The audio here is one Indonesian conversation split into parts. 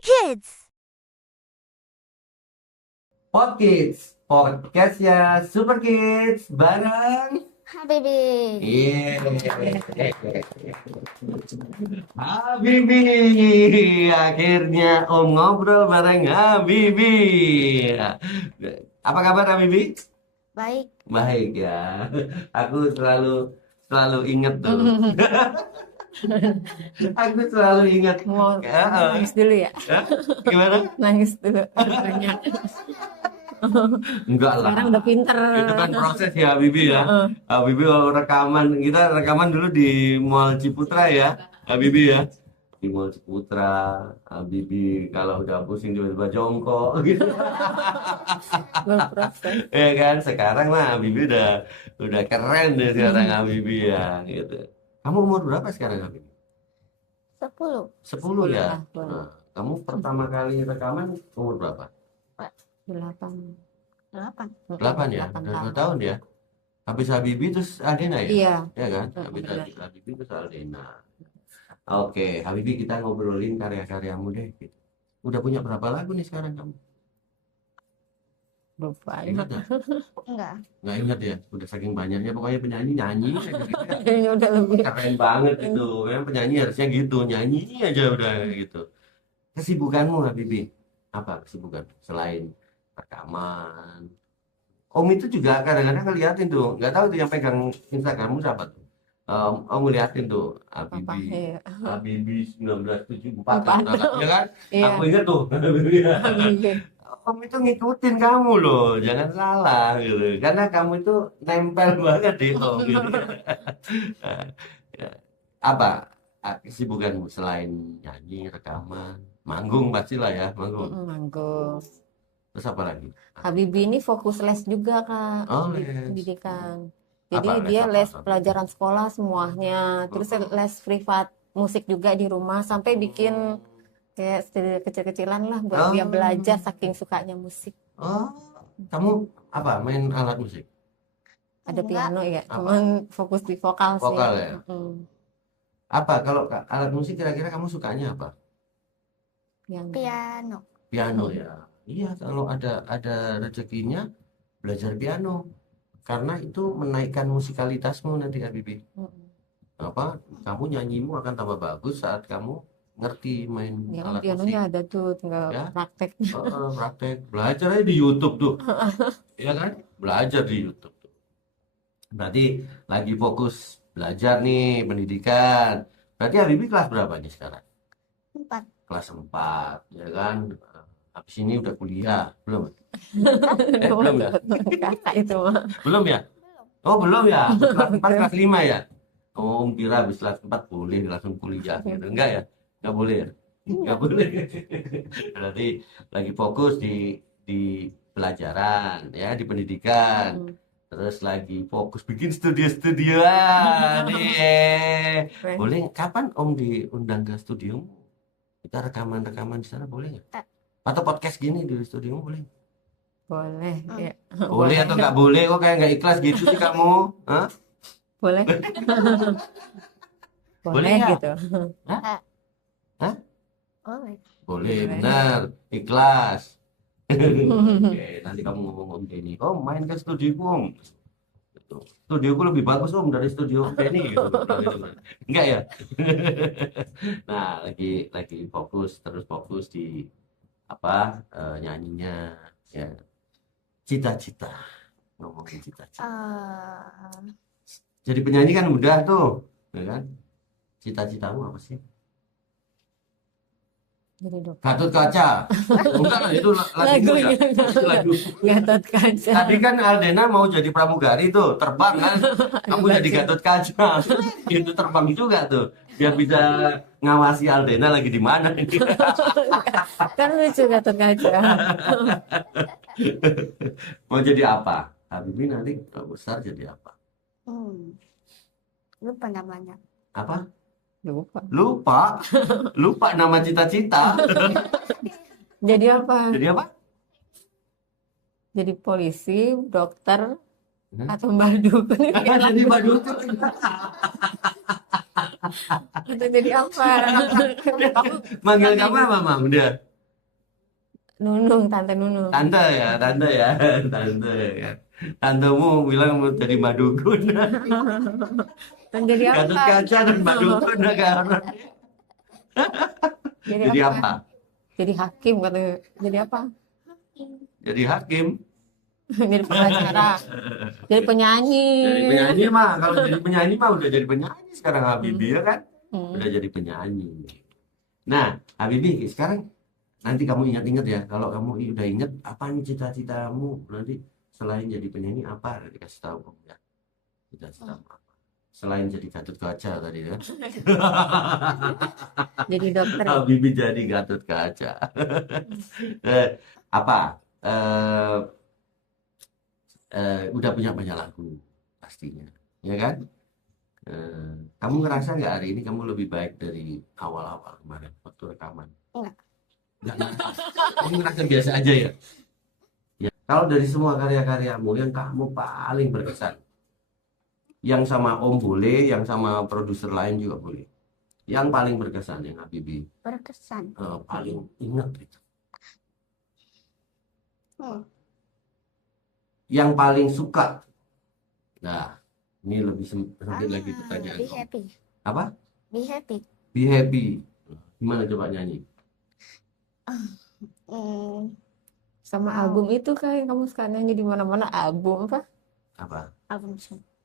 Kids. Podcast ya Super Kids bareng Habibi. Habibi. Akhirnya Om ngobrol bareng Habibi. Apa kabar Habibi? Baik. Baik ya. Aku selalu inget tuh. Aku selalu ingat. Mau Ya, nangis dulu ya? Hah? Gimana? Nangis dulu. Banyak. Enggak lah. Sekarang udah pinter. Itu kan proses ya Habibi ya. Heeh. Habibi kalau rekaman, kita rekaman dulu di Mall Ciputra ya. Habibi ya. Di Mall Ciputra, Habibi kalau udah pusing tiba-tiba jongkok gitu. Berproses. Ya kan, sekarang mah Habibi udah keren deh sekarang Habibi ya gitu. Kamu umur berapa sekarang Habibi? 10. 10 ya. 10. Nah, kamu pertama kali rekaman umur berapa? 8. 8. 8 ya? 8 Udah 2 tahun. tahun ya? Habis Habibi terus Aldena ya? Iya. Ya kan? Heeh, Habis benar. Habibi terus Aldena. Oke, Habibi kita ngobrolin karya-karyamu deh. Gitu. Udah punya berapa lagu nih sekarang kamu? Lupa. Ingat nggak? Enggak. Nggak ingat ya? Udah saking banyaknya pokoknya penyanyi nyanyi aja gitu. Kayaknya udah lebih. Keren banget itu. Memang penyanyi harusnya gitu, nyanyi aja udah gitu. Kesibukanmu Habibi? Apa kesibukan selain rekaman? Om itu juga kadang-kadang ngeliatin tuh, nggak tahu tuh yang pegang Instagrammu siapa tuh. Om ngeliatin tuh Apa? Habibi, Iya. Habibi 1974 Empat. ya kan? Iya. Aku ingat tuh Habibi. Habibi. Om itu ngikutin kamu loh, jangan salah gitu. Karena kamu itu nempel banget di Om gitu. Ya. Apa kesibukanmu selain nyanyi, rekaman, manggung pastilah ya, manggung. Manggung. Terus apa lagi? Habibi ini fokus les juga, Kak. Oh, Di les. pendidikan. Apa Jadi les dia apa? les pelajaran sekolah semuanya. Terus Oh. les privat musik juga di rumah sampai bikin kayak studio kecil-kecilan lah buat dia Oh. belajar saking sukanya musik. Oh, kamu apa? Main alat musik? Ada Enggak. piano ya, Apa? cuman fokus di vokal sih. Vokal ya? Mm, Apa kalau alat musik kira-kira kamu sukanya apa? piano. Piano. Piano ya. Iya, kalau ada rezekinya belajar piano. Karena itu menaikkan musikalitasmu nanti Habibi. Mm. Apa? Kamu nyanyimu akan tambah bagus saat kamu ngerti main Ya, alat musik. pianonya ada tuh, tinggal Ya. praktek. Praktek, belajar aja di YouTube tuh. Ya kan? Belajar di YouTube tuh. Berarti lagi fokus belajar nih, pendidikan. Berarti Habibi kelas berapa nih sekarang? 4. Kelas 4, ya kan? Habis ini udah kuliah, belum? Udah belum ya? kakak itu mah. Belum ya? Belum. Oh, belum ya? Kelas 4, kelas 5 ya? Oh, kira habis kelas 4 boleh langsung kuliah gitu. Enggak ya? Enggak boleh ya? Enggak boleh. Berarti lagi fokus di pelajaran ya, di pendidikan. Mm. Terus lagi fokus bikin studio-studioan nih. Keren. Boleh kapan Om diundang ke studio? Kita rekaman-rekaman di sana boleh nggak? Atau podcast gini di studio boleh? Boleh ya. Boleh atau nggak boleh? Kok kayak nggak ikhlas gitu sih kamu? Hah? Boleh. Boleh Boleh nggak? gitu. Boleh. Boleh, Boleh. benar. Ikhlas. Oke, nanti kamu ngomong Om Denny. Om main ke studio Om. Gitu. Studioku lebih bagus Om dari studio Om Denny. Gitu. Enggak ya? Nah, lagi fokus terus fokus di apa nyanyinya ya. Cita-cita. Ngomongin cita-cita. Jadi penyanyi kan udah tuh, ya kan? Cita-citamu apa sih? Jadi dokter. Gatot Kaca. Enggak lah, itu lagu ya. Itu lagu. Gatot Kaca. Tadi kan Aldena mau jadi pramugari tuh, terbang kan. Kamu jadi Gatot Kaca. Itu terbang juga tuh. Biar bisa ngawasi Aldena lagi di mana ini. Kan lucu Gatot Kaca. Mau jadi apa? Habibi nanti kalau besar jadi apa? Lupa namanya. Apa? Lupa. Lupa nama cita-cita. Jadi apa? Jadi apa? Jadi polisi, dokter, Hah? atau mbak dukun? Jadi Mbak Dukun. Atau jadi apa? Manggil kamu apa, Mam? Dia Nunung, Tante Nunung. Tante ya, tante ya, tante ya. Tantemu bilang mau jadi madukun. Jadi Gatot apa? kaca dan madukun kan. Jadi Jadi apa? apa? Jadi hakim katanya. Jadi apa? Jadi hakim. Jadi pengacara. Jadi penyanyi. Jadi penyanyi mah, kalau jadi penyanyi mah udah jadi penyanyi sekarang Habibie ya kan? Hmm. Udah jadi penyanyi. Nah, Habibie sekarang nanti kamu ingat-ingat ya, kalau kamu udah ingat apa nih cita-citamu nanti selain jadi penyanyi apa, nanti kasih tahu kamu ya. Cita-citamu apa? Selain jadi Gatot Kaca tadi ya. Jadi dokter. Habibie jadi Gatot Kaca. Apa? Eh, udah punya banyak lagu pastinya, ya kan? Kamu ngerasa nggak hari ini kamu lebih baik dari awal-awal kemarin waktu rekaman? Enggak. Nggak ngerasa. Kamu ngerasa biasa aja ya? Ya. Kalau dari semua karya-karyamu yang kamu paling berkesan, yang sama Om boleh, yang sama produser lain juga boleh. Yang paling berkesan yang Habibie Berkesan. paling ingat gitu. Hmm. Yang paling suka. Nah, ini lebih sempit lagi pertanyaan Be kamu. happy. Apa? Be happy. Be happy. Gimana coba nyanyi? Hmm. Sama album itu kayak kamu suka nyanyi di mana-mana album apa? Apa?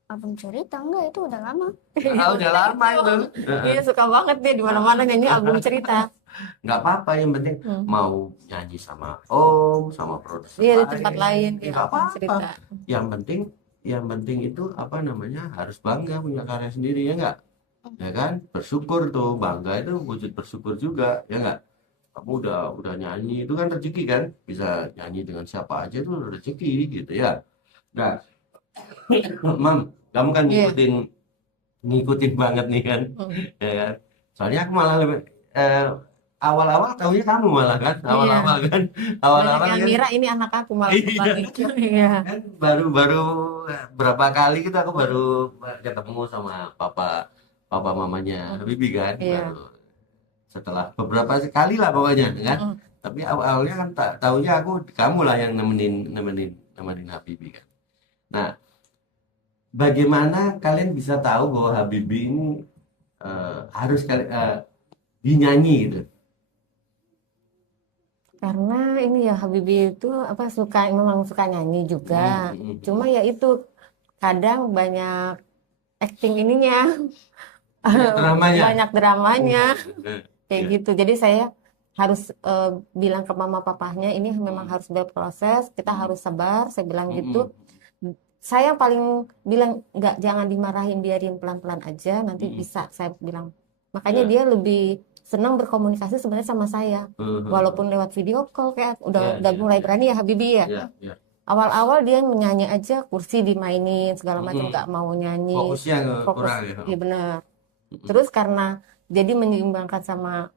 Album cerita enggak, itu udah lama. Udah lama itu. Iya suka banget dia di mana-mana nyanyi album cerita. Nggak apa-apa, yang penting mau nyanyi sama Om, sama produser Iya di lain, tempat lain kayak nggak album apa-apa. cerita. Yang penting itu apa namanya, harus bangga punya karya sendiri ya nggak? Ya kan? Bersyukur tuh, bangga itu wujud bersyukur juga ya nggak? Kamu udah nyanyi itu kan rezeki kan? Bisa nyanyi dengan siapa aja itu rezeki gitu ya. Nah, Mam, kamu kan Iya. ngikutin banget nih kan, ya kan? Soalnya aku malah lebih awal-awal tahunya kamu malah kan, awal-awal kan, Banyak awal-awal yang kan, Mira ini anak aku malah Iya. kembali. Iya. kan baru berapa kali gitu aku baru ketemu sama papa mamanya Habibie kan, Iya. baru setelah beberapa kali lah pokoknya kan. Mm. Tapi awalnya kan tahunya aku kamu lah yang nemenin Habibie kan. Nah, bagaimana kalian bisa tahu bahwa Habibie ini harus dinyanyi gitu? Karena ini ya Habibie itu apa memang suka nyanyi juga. Cuma ya itu kadang banyak acting ininya, Dramanya. banyak dramanya kayak Iya. gitu. Jadi saya harus bilang ke mama papahnya ini memang harus berproses, kita harus sabar. Saya bilang gitu. Saya paling bilang nggak, jangan dimarahin, biarin pelan-pelan aja, nanti bisa. Saya bilang. Makanya Ya. dia lebih senang berkomunikasi sebenarnya sama saya, walaupun lewat video call kayak udah Ya, mulai berani ya Habibie ya. Ya. Awal-awal dia nyanyi aja, kursi dimainin segala macam, nggak mau nyanyi. Fokusnya Fokus, kurang ya. iya benar. Terus karena jadi menyeimbangkan sama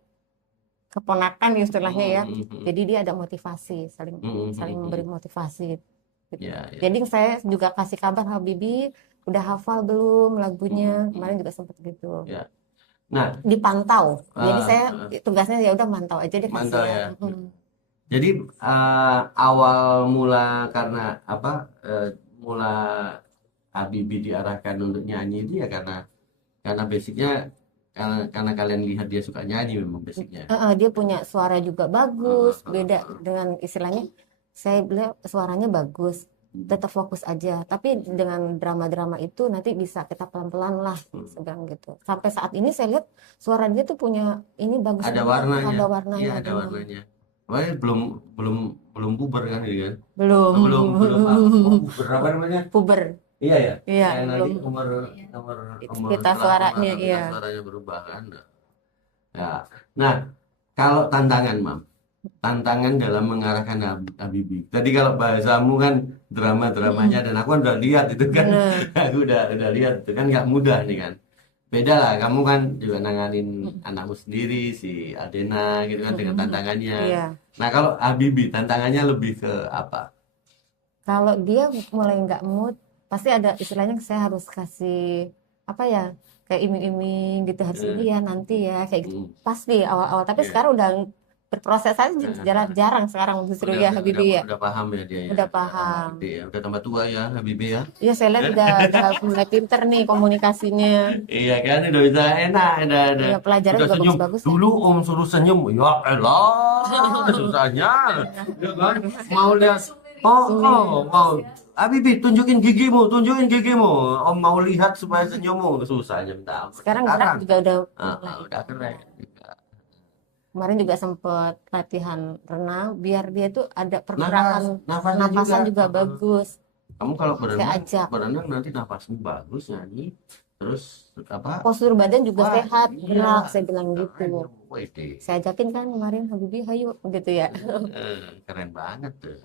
keponakan istilahnya ya, jadi dia ada motivasi, saling memberi motivasi. Gitu. Ya. Jadi saya juga kasih kabar, Habibie udah hafal belum lagunya, kemarin juga sempat gitu. Ya. Nah, Dipantau. Jadi saya tugasnya ya udah mantau aja deh, mantau kasih ya. Jadi awal mula karena apa? Mula Habibie diarahkan untuk nyanyi itu ya karena basicnya karena kalian lihat dia suka nyanyi memang basicnya. Dia punya suara juga bagus, beda dengan istilahnya. Saya bilang suaranya bagus, tetap fokus aja. Tapi dengan drama-drama itu nanti bisa kita pelan-pelan lah, sedang gitu. Sampai saat ini saya lihat suara dia tuh punya ini bagus. Ada warnanya. Ada warnanya. Iya, ada warnanya. Wah, belum puber kan ini kan? Belum. Puber apa namanya? Puber. Iya ya. Iya, Yang belum. nanti umur Pita suaranya, iya. suaranya berubah kan. Ya. Nah, kalau tantangan, Mam. Tantangan dalam mengarahkan Habibie. Tadi kalau bahasamu kan drama-dramanya dan aku kan udah lihat itu kan. Aku udah lihat itu kan nggak mudah nih kan. Beda lah, kamu kan juga nanganin anakmu sendiri si Adena gitu kan dengan tantangannya. Iya. Nah, kalau Habibie tantangannya lebih ke apa? Kalau dia mulai nggak mood, pasti ada istilahnya saya harus kasih apa ya, kayak iming-iming gitu, harus ini ya nanti ya kayak gitu. Pasti awal-awal. Tapi sekarang udah berproses aja, jarang sekarang justru ya Habibie ya. Udah paham ya dia ya. Udah paham. Ngerti ya. Udah tambah tua ya Habibie ya. Iya, saya lihat udah mulai pinter nih komunikasinya. Iya kan, udah bisa enak, udah. Iya, pelajaran Udah juga senyum. bagus-bagus ya. Dulu Om suruh senyum, ya elah, susahnya. Ya kan? Mau lihat, mau. Habibie, tunjukin gigimu. Om mau lihat supaya senyummu, susahnya minta ampun. Sekarang gerak juga udah Udah keren. kemarin juga sempet latihan renang biar dia tuh ada Nafas, pergerakan nafasnya napasan juga Heeh. bagus. Kamu kalau Saya ajak. berenang nanti napasmu bagus nyanyi, terus apa? Postur badan juga Wah, sehat, iya. gerak, saya bilang Keren, gitu. wede. Saya ajakin kan kemarin Habibie, ayo gitu ya. Keren banget tuh.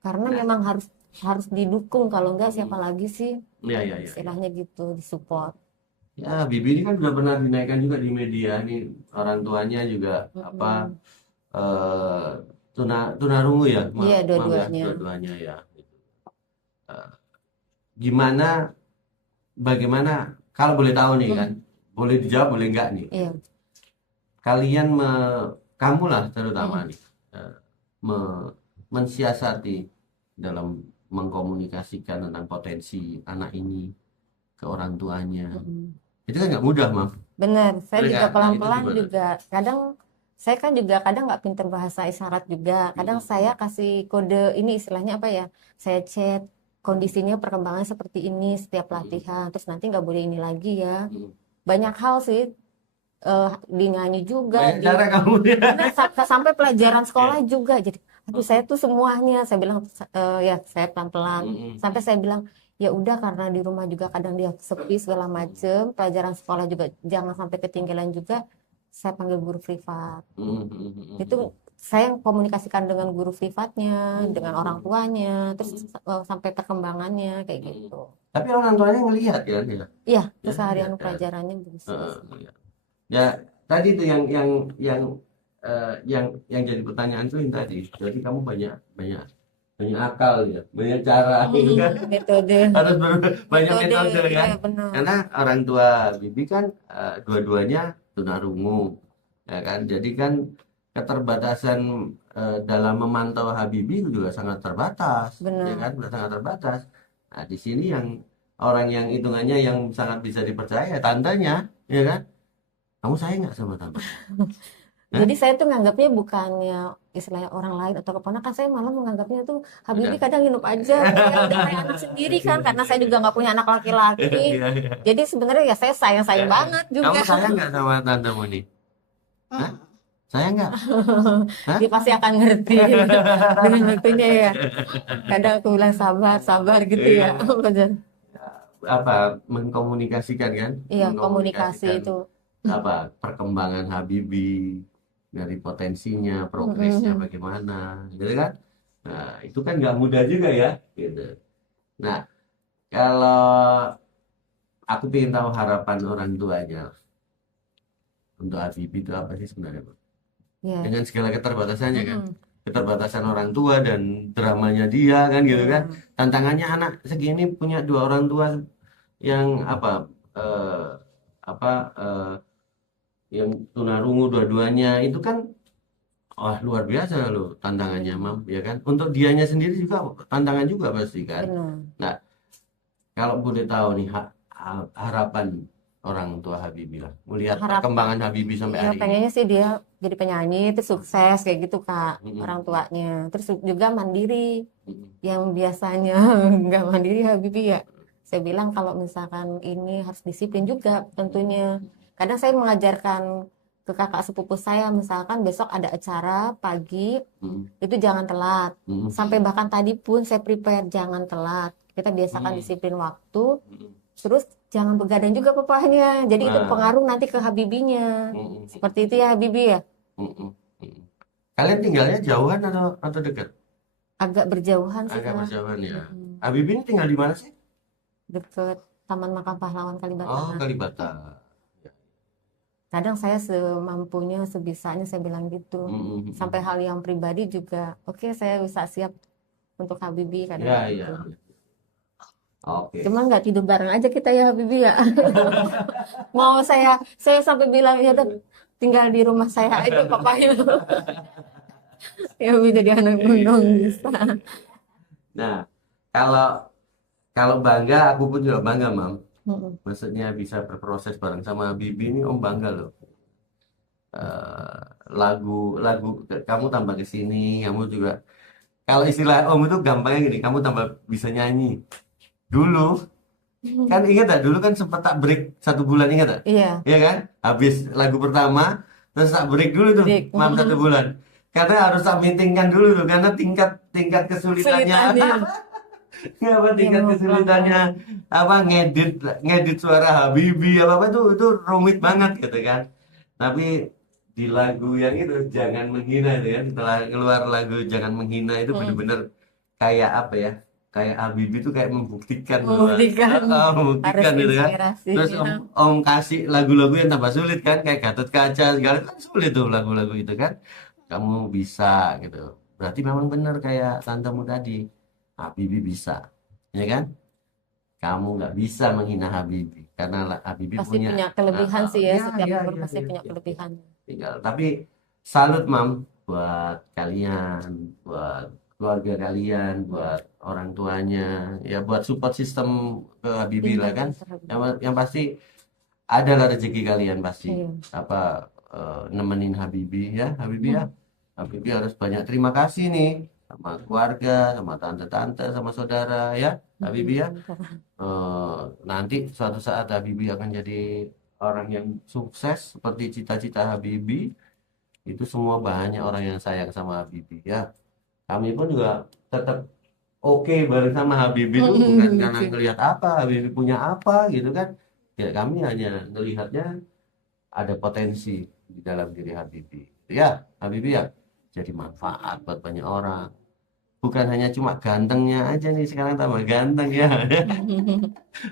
Karena Nah. memang harus didukung, kalau enggak siapa lagi sih Iya. istilahnya gitu, disupport. Ya, Bibi ini kan sudah pernah dinaikkan juga di media nih, orang tuanya juga apa tunarungu ya, Iya, maaf ya, dua-duanya. dua-duanya ya. Gitu. Eh, Gimana, bagaimana, kalau boleh tahu nih kan, boleh dijawab, boleh enggak nih. Iya. Kalian, kamu lah terutama nih, mensiasati dalam mengkomunikasikan tentang potensi anak ini ke orang tuanya. Itu kan nggak mudah, Mam. Benar, saya Benar juga nggak? Nah, itu pelan-pelan gimana? juga. Saya kan juga kadang nggak pinter bahasa isyarat juga. Kadang saya kasih kode ini istilahnya apa ya? Saya chat kondisinya perkembangan seperti ini setiap latihan. Terus nanti nggak boleh ini lagi ya. Banyak hal sih. Di nyanyi juga, Banyak cara kamu ya. Benar, sampai pelajaran sekolah juga. Jadi, aduh saya tuh semuanya. Saya bilang ya saya pelan-pelan. Sampai saya bilang ya udah karena di rumah juga kadang dia sepi segala macem. Pelajaran sekolah juga jangan sampai ketinggalan juga. Saya panggil guru privat. Itu saya komunikasikan dengan guru privatnya, dengan orang tuanya, terus sampai perkembangannya kayak gitu. Tapi orang tuanya ngelihat kan ya. Iya, Ya, keseharian iya kan. pelajarannya bagus. Ya. Ya, tadi tuh yang jadi pertanyaan tuh yang tadi. Jadi kamu banyak akal ya, banyak cara. Metode. Harus banyak metode kan. Iya, benar. Karena orang tua Bibi kan dua-duanya tunarungu, ya kan. Jadi kan keterbatasan dalam memantau Habibie juga sangat terbatas, Benar. ya kan, sudah sangat terbatas. Nah, di sini yang orang yang hitungannya yang sangat bisa dipercaya, tantenya, ya kan. Kamu sayang nggak sama tante? Jadi saya tuh nganggapnya bukannya istilahnya orang lain atau keponakan, saya malah menganggapnya tuh Habibie Udah. kadang nginep aja, kayak udah kayak anak sendiri kan, karena saya juga nggak punya anak laki-laki. Iya, iya. Jadi sebenarnya ya saya sayang banget juga. Kamu sayang nggak sama tantemu nih? Hah? Sayang nggak? Hah? Dia pasti akan ngerti dengan waktunya ya. Kadang aku bilang sabar gitu ya. Benar. Apa mengkomunikasikan kan? Iya, komunikasi Mengkomunikasikan itu. apa perkembangan Habibie dari potensinya, progresnya bagaimana, gitu kan? Nah, itu kan nggak mudah juga ya, gitu. Nah, kalau aku ingin tahu harapan orang tuanya untuk Habibie itu apa sih sebenarnya, Bang? Ya. Dengan segala keterbatasannya kan, keterbatasan orang tua dan dramanya dia kan, gitu kan? Tantangannya anak segini punya dua orang tua yang yang tunarungu dua-duanya itu kan luar biasa loh tantangannya, Mam, ya kan? Untuk dianya sendiri juga tantangan juga pasti kan. Benar. Nah, kalau boleh tahu nih harapan orang tua Habibie lah, melihat perkembangan Habibie sampai Ya, hari ini. pengennya sih dia jadi penyanyi itu sukses kayak gitu Kak, orang tuanya. Terus juga mandiri. Yang biasanya nggak mandiri Habibie ya. Saya bilang kalau misalkan ini harus disiplin juga tentunya. Kadang saya mengajarkan ke kakak sepupu saya, misalkan besok ada acara pagi, itu jangan telat. Sampai bahkan tadi pun saya prepare jangan telat. Kita biasakan disiplin waktu. Terus jangan begadang juga papahnya. Jadi itu pengaruh nanti ke Habibinya. Seperti itu ya Habibie ya. Kalian tinggalnya jauhan atau dekat? Agak berjauhan sih Agak Kak. berjauhan ya. Habibie ini tinggal di mana sih? Deket Taman Makam Pahlawan Kalibata. Oh, Kalibata. Kadang saya semampunya, sebisanya saya bilang gitu. Sampai hal yang pribadi juga, oke, saya bisa siap untuk Habibie kadang Ya, gitu. ya. Oke. Cuma nggak tidur bareng aja kita ya Habibie ya. Mau saya sampai bilang ya udah tinggal di rumah saya aja papanya. Ya jadi anak gunung bisa. Nah, kalau kalau bangga, aku pun juga bangga, Mam. Mm-mm. Maksudnya bisa berproses bareng sama Habibie ini, Om bangga loh. Eh, lagu-lagu kamu tambah ke sini, kamu juga. Kalau istilah Om itu gampangnya gini, kamu tambah bisa nyanyi. Dulu kan ingat tak? Dulu kan sempat tak break 1 bulan, ingat tak? Iya, Iya kan? Habis lagu pertama, terus tak break dulu tuh, break. Mam 1 bulan. Karena harus tak meetingkan dulu tuh, karena tingkat tingkat kesulitannya. Kesulitannya. Apa tingkat Iya, kesulitannya apa ngedit ngedit suara Habibie apa apa itu rumit banget gitu kan. Tapi di lagu yang itu Jangan Menghina itu kan, setelah keluar lagu Jangan Menghina itu bener-bener kayak apa ya, kayak Habibie itu kayak membuktikan bahwa Membuktikan. Harus membuktikan gitu kan. inspirasi. Terus om kasih lagu-lagu yang tambah sulit kan, kayak Gatot Kaca segala kan sulit tuh lagu-lagu itu kan. Kamu bisa gitu, berarti memang bener kayak tantemu tadi, Habibie bisa, ya kan? Kamu nggak bisa menghina Habibie karena Habibie Pasti punya punya kelebihan sih ya, setiap ya, orang ya, pasti ya, punya ya. kelebihan. Tinggal tapi salut Mam buat kalian, buat keluarga kalian, buat orang tuanya, ya buat support sistem ke Habibie lah kan. Yang pasti adalah rezeki kalian pasti. Iya. Apa nemenin Habibie ya, Habibie ya. Habibie harus banyak terima kasih nih sama keluarga, sama tante-tante, sama saudara ya, Habibie ya. Nanti suatu saat Habibie akan jadi orang yang sukses seperti cita-cita Habibie. Itu semua banyak orang yang sayang sama Habibie ya. Kami pun juga tetap oke bareng sama Habibie itu bukan karena ngelihat apa Habibie punya apa gitu kan. Ya kami hanya melihatnya ada potensi di dalam diri Habibie. Ya, Habibie ya jadi manfaat buat banyak orang. Bukan hanya cuma gantengnya aja nih, sekarang tambah ganteng ya.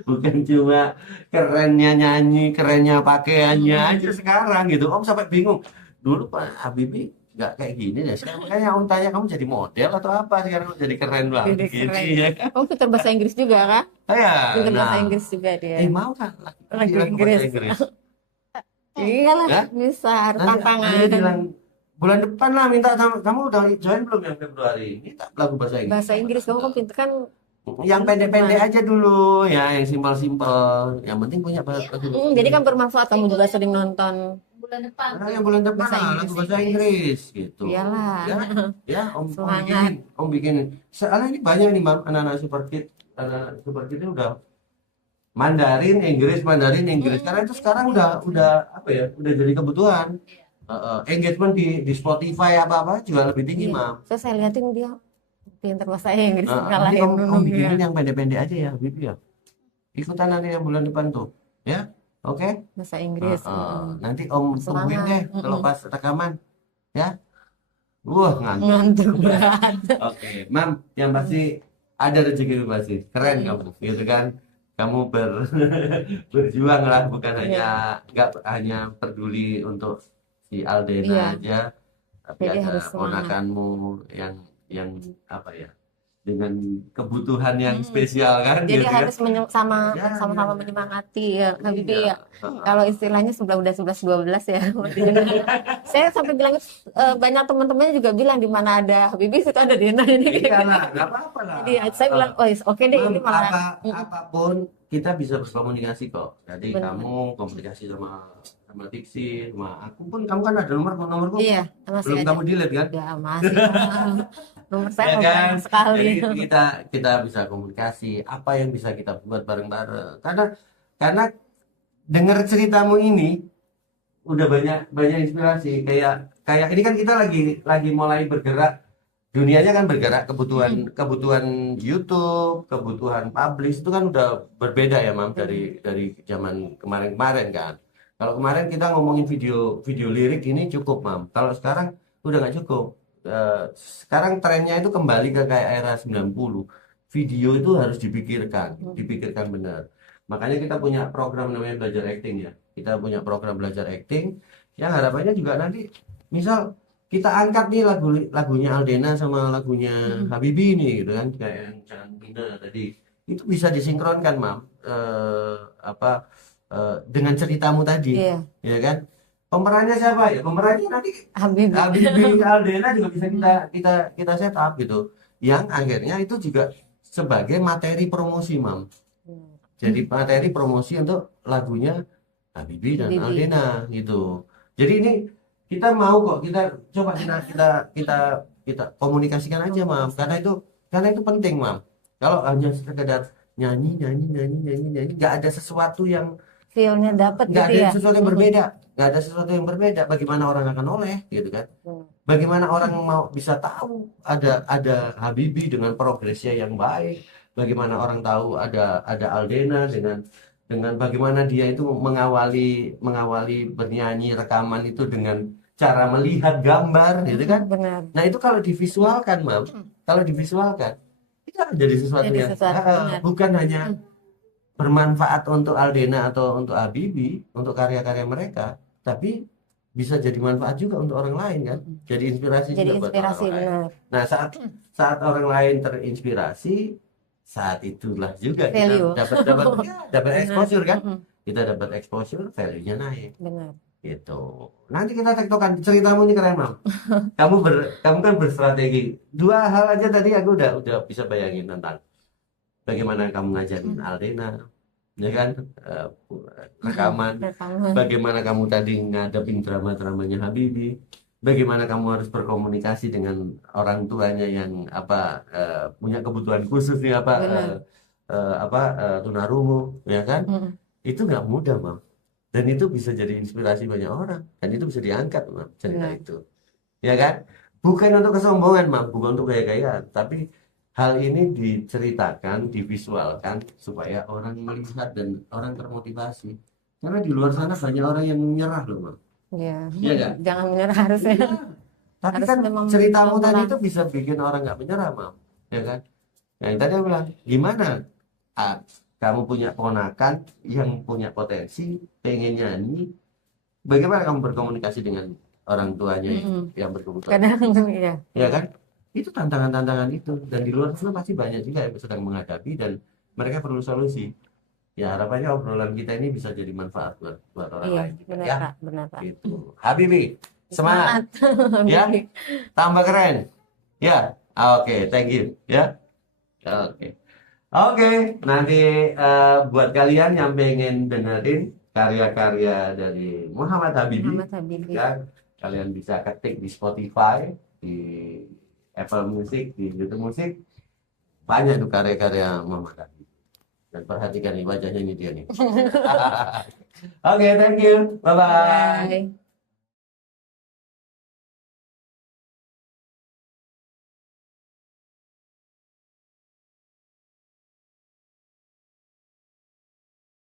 Bukan cuma kerennya nyanyi, kerennya pakaiannya aja sekarang gitu. Om sampai bingung. Dulu Pak Habibie nggak kayak gini deh. Sekarang makanya Om tanya, kamu jadi model atau apa? Sekarang jadi keren banget Jadi gini keren. ya kan? Kamu pintar bahasa Inggris juga kan? Ya, Pintar bahasa nah. Inggris juga dia. Mau kan Lagu lagu Inggris. bahasa Inggris. Iyalah, Ya? bisa harus Nanti tantangan. bilang bulan depan lah minta sama kamu udah join belum yang Februari? Minta lagu bahasa Inggris. Bahasa Inggris kamu kan pintar kan. Yang pendek-pendek aja dulu ya, yang simpel-simpel. Yang penting punya lagu. Jadi kan bermanfaat, kamu juga sering nonton. Bulan depan. Karena yang bulan depan Bahasa lah, Inggris. lagu bahasa Inggris gitu. Iyalah. Ya, om Semangat. bikinin. Soalnya ini banyak nih, Mam, anak-anak super kid. Anak super kid ini udah Mandarin, Inggris. Karena itu sekarang udah apa ya? Udah jadi kebutuhan. Engagement di Spotify apa-apa juga lebih tinggi, Iya. Mam. So, saya liatin dia pintar bahasa Inggris, Nanti ngalahin om Nunung bikinin ya. yang pendek-pendek aja ya, Bibi ya. Ikutan nanti yang bulan depan tuh, ya. Oke? Bahasa Inggris. Nanti om tungguin deh Semangat. kalau pas rekaman, ya. Wah, ngantuk. Ngantuk berat. Oke, Mam, yang pasti ada rezeki pasti. Keren kamu, gitu kan? Kamu berjuang lah, bukan nggak hanya peduli untuk si Aldena Iya. aja, tapi Jadi ada harus semangat. ponakanmu yang apa ya, dengan kebutuhan yang spesial kan, Jadi gitu kan? harus sama-sama Ya, sama-sama ya. menyemangati ya, Habibie Iya. ya. Kalau istilahnya udah 11-12 ya. Saya sampai bilang banyak teman-temannya juga bilang di mana ada Habibie situ ada Dena ini. Iya lah, nggak apa-apa lah. Jadi saya bilang, oh oke deh Mam, ini malah. apapun kita bisa berkomunikasi kok. Jadi Benar. kamu komunikasi sama Diksi, sama aku pun, kamu kan ada nomorku. Iya, masih Belum ada. kamu delete kan? Ya masih. Nomor saya Ya kan? banyak sekali. Jadi kita bisa komunikasi, apa yang bisa kita buat bareng-bareng. Karena dengar ceritamu ini udah banyak inspirasi. Kayak ini kan kita lagi mulai bergerak, dunianya kan bergerak, kebutuhan YouTube, kebutuhan publish itu kan udah berbeda ya, Mam, dari zaman kemarin-kemarin kan. Kalau kemarin kita ngomongin video lirik ini cukup, Mam. Kalau sekarang udah nggak cukup. Sekarang trennya itu kembali ke kayak era 90. Video itu harus dipikirkan benar. Makanya kita punya program namanya belajar acting ya. Kita punya program belajar acting yang harapannya juga nanti misal kita angkat nih lagunya Aldena sama lagunya Habibie nih gitu kan, kayak yang Jangan Menghina tadi. Itu bisa disinkronkan, Mam. Dengan ceritamu tadi. Iya. Ya kan? pemerannya siapa ya? Pemerannya nanti Habib. Habibie Aldena juga bisa kita set up gitu. Yang akhirnya itu juga sebagai materi promosi, Mam. Jadi materi promosi untuk lagunya Habibie dan Habibie. Aldena gitu. Jadi ini kita mau kok kita coba kita komunikasikan aja, Mam. Karena itu penting, Mam. Kalau hanya sekedar nyanyi nggak ada sesuatu yang Feel-nya dapat nggak gitu ada ya. sesuatu yang berbeda, nggak ada sesuatu yang berbeda. Bagaimana orang akan oleh gitu kan? Bagaimana orang mau bisa tahu ada Habibie dengan progresnya yang baik? Bagaimana orang tahu ada Aldena dengan bagaimana dia itu mengawali bernyanyi rekaman itu dengan cara melihat gambar gitu kan? Benar. Nah itu kalau divisualkan, Mam, kalau divisualkan itu akan jadi sesuatu Jadi yang sesuatu, benar. bukan hanya bermanfaat untuk Aldena atau untuk Habibie, untuk karya-karya mereka, tapi bisa jadi manfaat juga untuk orang lain kan, jadi inspirasi Jadi juga buat inspirasi, orang lain. benar. Nah saat orang lain terinspirasi, saat itulah juga kita Value. dapat exposure kan, Mm-mm. kita dapat exposure, value-nya naik Benar. gitu. Nanti kita tektokan, ceritamu ini keren, Mam. Kamu kan berstrategi. Dua hal aja tadi aku udah bisa bayangin tentang bagaimana kamu ngajarin Aldena, ya kan, rekaman. Rekaman. Bagaimana kamu tadi ngadepin drama-dramanya Habibie, bagaimana kamu harus berkomunikasi dengan orang tuanya yang punya kebutuhan khusus nih Benar. tunarungu, ya kan? Mm. Itu nggak mudah, Mam. Dan itu bisa jadi inspirasi banyak orang, dan itu bisa diangkat, Mam, cerita Benar. itu, ya kan? Bukan untuk kesombongan, Mam, bukan untuk gaya-gayaan, tapi hal ini diceritakan, divisualkan supaya orang melihat dan orang termotivasi. Karena di luar sana banyak orang yang menyerah loh, Mam. Iya. Iya nggak? Jangan menyerah harusnya. Iya. Tapi Harus kan memang ceritamu tadi pelan-pelan. itu bisa bikin orang nggak menyerah, Mam. Ya kan? Yang tadi aku bilang, gimana? Kamu punya ponakan yang punya potensi, pengen nyanyi, bagaimana kamu berkomunikasi dengan orang tuanya yang berkebutuhan? Kadang iya. Ya kan? Itu tantangan-tantangan itu, dan di luar sana pasti banyak juga yang sedang menghadapi dan mereka perlu solusi. Ya harapannya obrolan kita ini bisa jadi manfaat buat orang Iya, lain juga, benar, ya. Kak. Benar, Kak. Gitu. Habibie, semangat ya, Habibie. tambah keren ya. Oke, thank you ya. Oke, nanti buat kalian yang pengen dengerin karya-karya dari Muhammad Habibie, Muhammad Habibie. ya, kalian bisa ketik di Spotify, di Apple Music, di YouTube Music, banyak tuh karya-karya Muhammad Habibie. Dan perhatikan nih wajahnya, ini dia nih. Oke, thank you, bye bye. Bye.